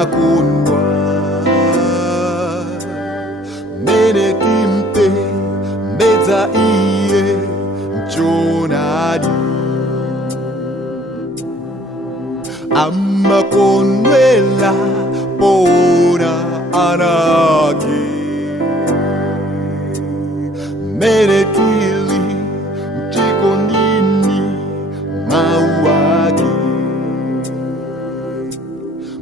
amakundwa mene timpe mbedza iye mchonadi amakondwela pona anake mene tili mchikondini mauwake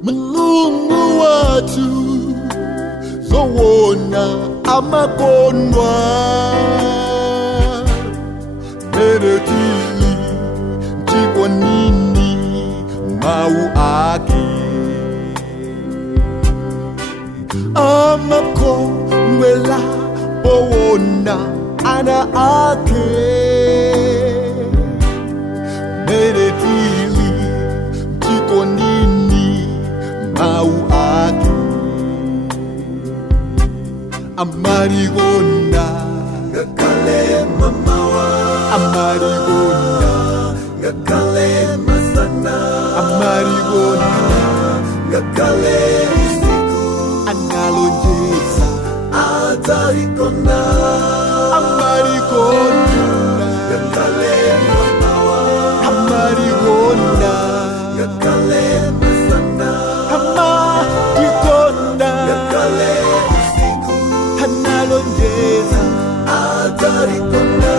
Mulungu watu zowona amakondwa mene tili mchikondini mauwake amakondwela powona ana ake mene tili mchikondini mauwake amarigonda ngakale mamawa amarigonda ngakale masana amarigonda ngakale usiku analonjeza atarikona amarigonda ngakale mamawa amarigonda ngakale masana amarigonda ngakale usiku analonjeza atarikona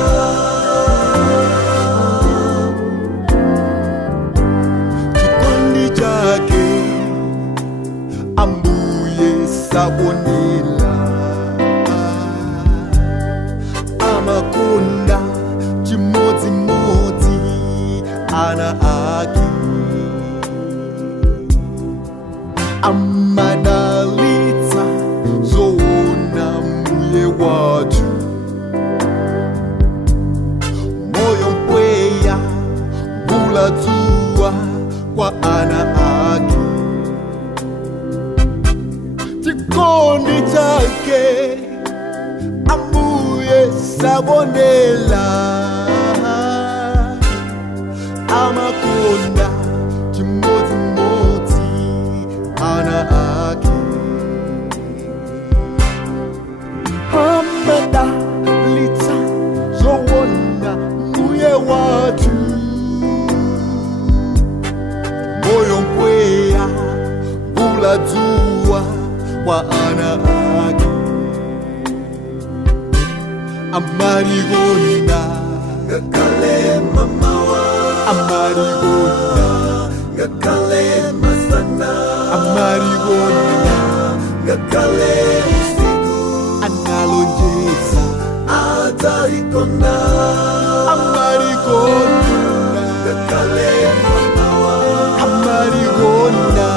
chikondi chake ambuye sabonela amakunda chimodzimodzi ana ake amadalitsa zowona mbuye watu moyo mpweya buladzuwa kwa ana ake chikondi chake ambuye sabonela amakonda chimodzimodzi ana ake amadalitsa zowona mbuye watu moyo mpweya buladzuwa kwa ana ake amarigonda ngakale mamawa amarigonda ngakale masana amarigonda ngakale usiku analonjeza atarikona amarigonda ngakale mamawa amarigonda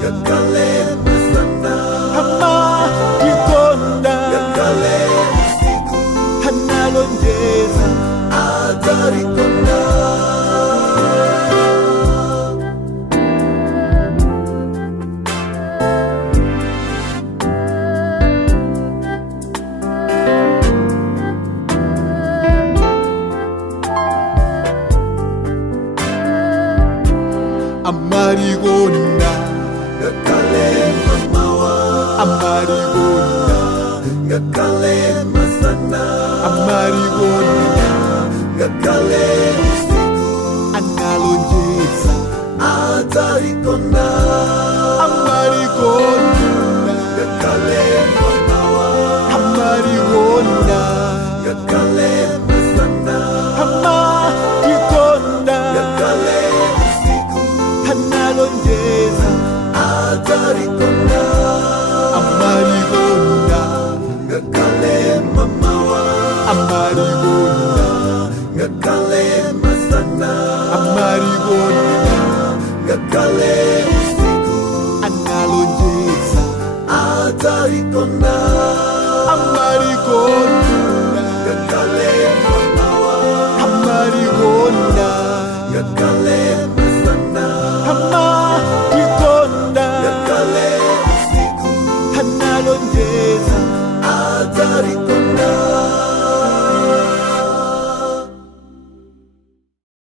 ngakale masana amarigonda ngakale usiku analonjeza atarikona amarigonda ngakale mamawa amarigonda ngakale masana amarigonda ngakale